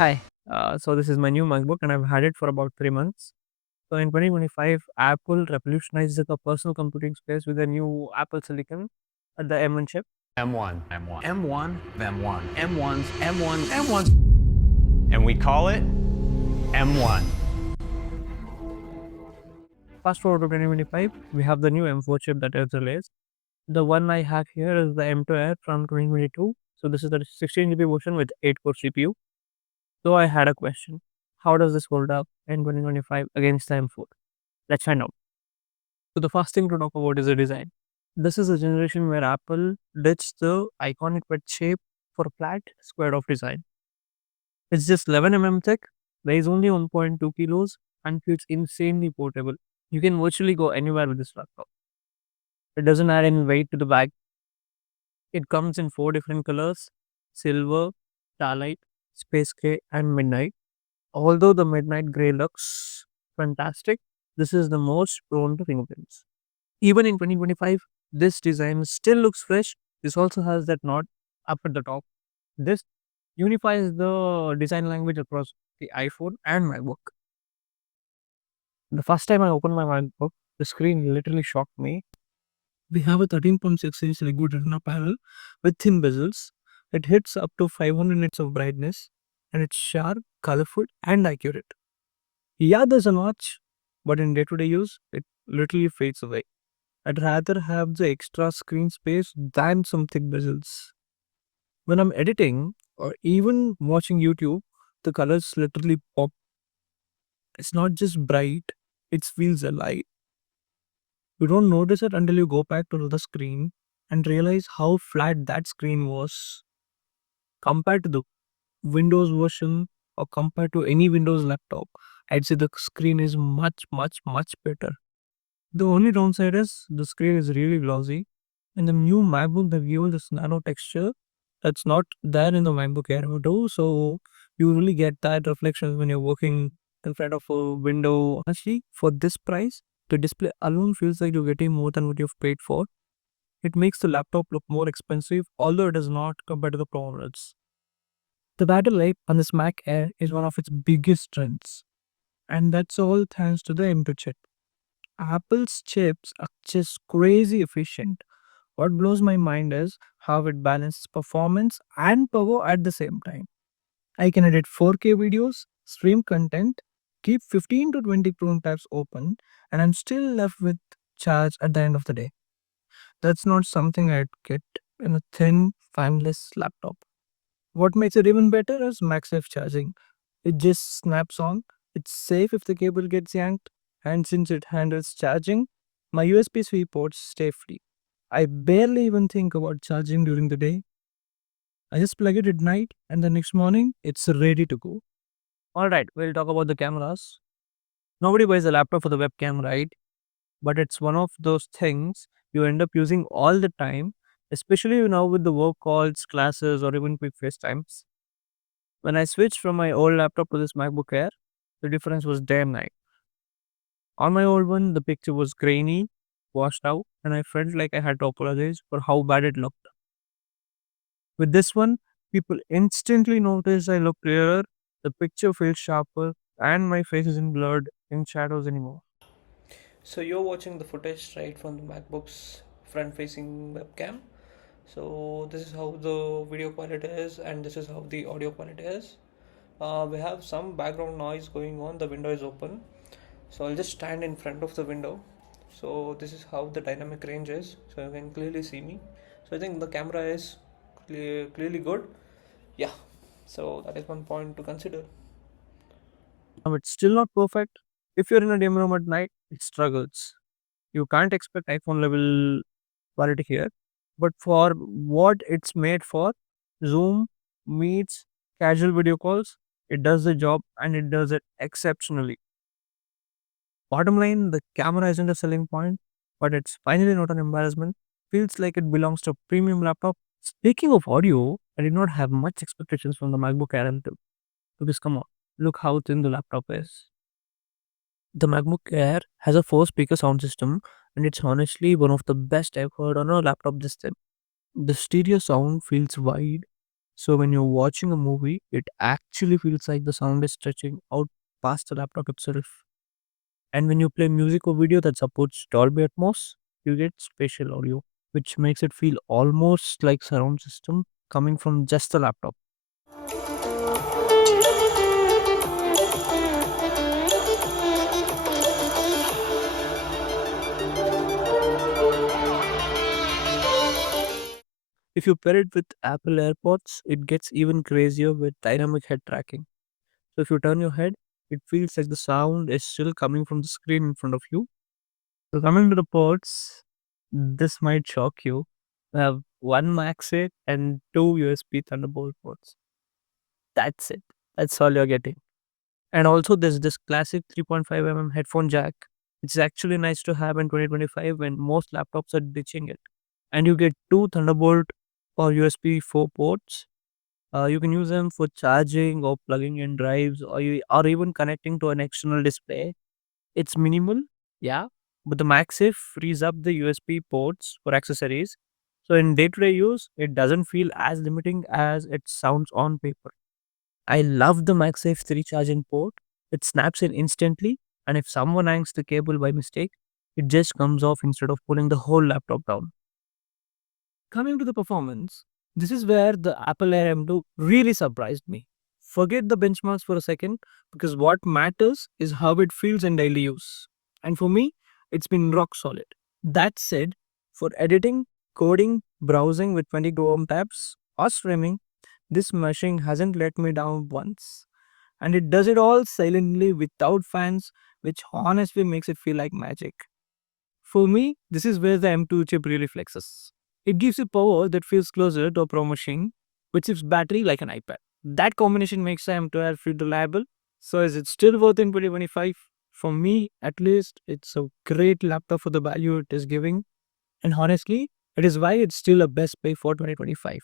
Hi. So this is my new MacBook, and I've had it for about 3 months. So in 2025, Apple revolutionized the personal computing space with a new Apple Silicon, the M1 chip. M1, M1, M1, M1, M1s, M1s, M1s, and we call it M1. Fast forward to 2025, we have the new M4 chip that is released. The one I have here is the M2 Air from 2022. So this is the 16 GB version with 8 core CPU. So I had a question: how does this hold up in 2025 against the M4? Let's find out. So the first thing to talk about is the design. This is a generation where Apple ditched the iconic wedge shape for a flat, squared off design. It's just 11 thick, weighs only 1.2 kilos, and feels insanely portable. You can virtually go anywhere with this laptop. It doesn't add any weight to the bag. It comes in four different colors: silver, starlight, space gray, and midnight. Although the midnight gray looks fantastic, this is the most prone to fingerprints. Even in 2025, this design still looks fresh. This also has that knot up at the top. This unifies the design language across the iPhone and MacBook. The first time I opened my MacBook, the screen literally shocked me. We have a 13.6-inch liquid retina panel with thin bezels. It hits up to 500 nits of brightness, and it's sharp, colorful, and accurate. Yeah, there's a notch, but in day-to-day use, it literally fades away. I'd rather have the extra screen space than some thick bezels. When I'm editing or even watching YouTube, the colors literally pop. It's not just bright, it feels alive. You don't notice it until you go back to the screen and realize how flat that screen was compared to the Windows version or compared to any Windows laptop. I'd say the screen is much, much, much better. The only downside is the screen is really glossy. In the new MacBook, they've given this nano texture that's not there in the MacBook Air M2. So you really get that reflection when you're working in front of a window. Honestly, for this price, the display alone feels like you're getting more than what you've paid for. It makes the laptop look more expensive, although it is not compared to the Pro models. The battery life on this Mac Air is one of its biggest strengths, and that's all thanks to the M2 chip. Apple's chips are just crazy efficient. What blows my mind is how it balances performance and power at the same time. I can edit 4K videos, stream content, keep 15 to 20 Chrome tabs open, and I'm still left with charge at the end of the day. That's not something I'd get in a thin, fanless laptop. What makes it even better is MagSafe charging. It just snaps on, it's safe if the cable gets yanked, and since it handles charging, my USB-C ports stay free. I barely even think about charging during the day. I just plug it at night and the next morning it's ready to go. Alright, we'll talk about the cameras. Nobody buys a laptop for the webcam, right? But it's one of those things you end up using all the time, especially now with the work calls, classes, or even quick FaceTimes. When I switched from my old laptop to this MacBook Air, the difference was damn nice. On my old one, the picture was grainy, washed out, and I felt like I had to apologize for how bad it looked. With this one, people instantly notice I look clearer, the picture feels sharper, and my face isn't blurred in shadows anymore. So you're watching the footage right from the MacBook's front-facing webcam. So this is how the video quality is, and this is how the audio quality is. We have some background noise going on. The window is open, so I'll just stand in front of the window. So this is how the dynamic range is. So you can clearly see me. So I think the camera is clearly good. Yeah. So that is one point to consider. Now, it's still not perfect. If you're in a dim room at night, it struggles. You can't expect iPhone level quality here. But for what it's made for, Zoom, Meets, casual video calls, it does the job and it does it exceptionally. Bottom line, the camera isn't a selling point, but it's finally not an embarrassment. Feels like it belongs to a premium laptop. Speaking of audio, I did not have much expectations from the MacBook Air M2 because come on, look how thin the laptop is. The MacBook Air has a four-speaker sound system, and it's honestly one of the best I've heard on a laptop this time. The stereo sound feels wide, So when you're watching a movie, it actually feels like the sound is stretching out past the laptop itself. And when you play music or video that supports Dolby Atmos, you get spatial audio, which makes it feel almost like surround system coming from just the laptop. If you pair it with Apple AirPods, it gets even crazier with dynamic head tracking. So if you turn your head, it feels like the sound is still coming from the screen in front of you. So coming to the ports, this might shock you. We have one MagSafe and two USB Thunderbolt ports. That's it. That's all you're getting. And also there's this classic 3.5 headphone jack. It's actually nice to have in 2025 when most laptops are ditching it. And you get two Thunderbolt or USB 4 ports. You can use them for charging or plugging in drives or even connecting to an external display. It's minimal, yeah, but the MagSafe frees up the USB ports for accessories. So in day-to-day use, it doesn't feel as limiting as it sounds on paper. I love the MagSafe 3 charging port. It snaps in instantly, and if someone hangs the cable by mistake, it just comes off instead of pulling the whole laptop down. Coming to the performance, this is where the Apple Air M2 really surprised me. Forget the benchmarks for a second because what matters is how it feels in daily use. And for me, it's been rock solid. That said, for editing, coding, browsing with 22 ohm tabs, or streaming, this machine hasn't let me down once. And it does it all silently without fans, which honestly makes it feel like magic. For me, this is where the M2 chip really flexes. It gives you power that feels closer to a Pro machine, which is battery like an iPad. That combination makes the M2 Air feel reliable. So is it still worth in 2025? For me, at least, it's a great laptop for the value it is giving. And honestly, it is why it's still a best pay for 2025.